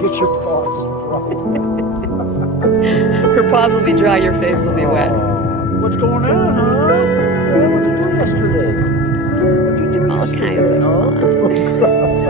Get your paws dry. Her paws will be dry, your face will be wet. What's going on, huh? What'd you do yesterday? What'd you do All yesterday? kinds of fun.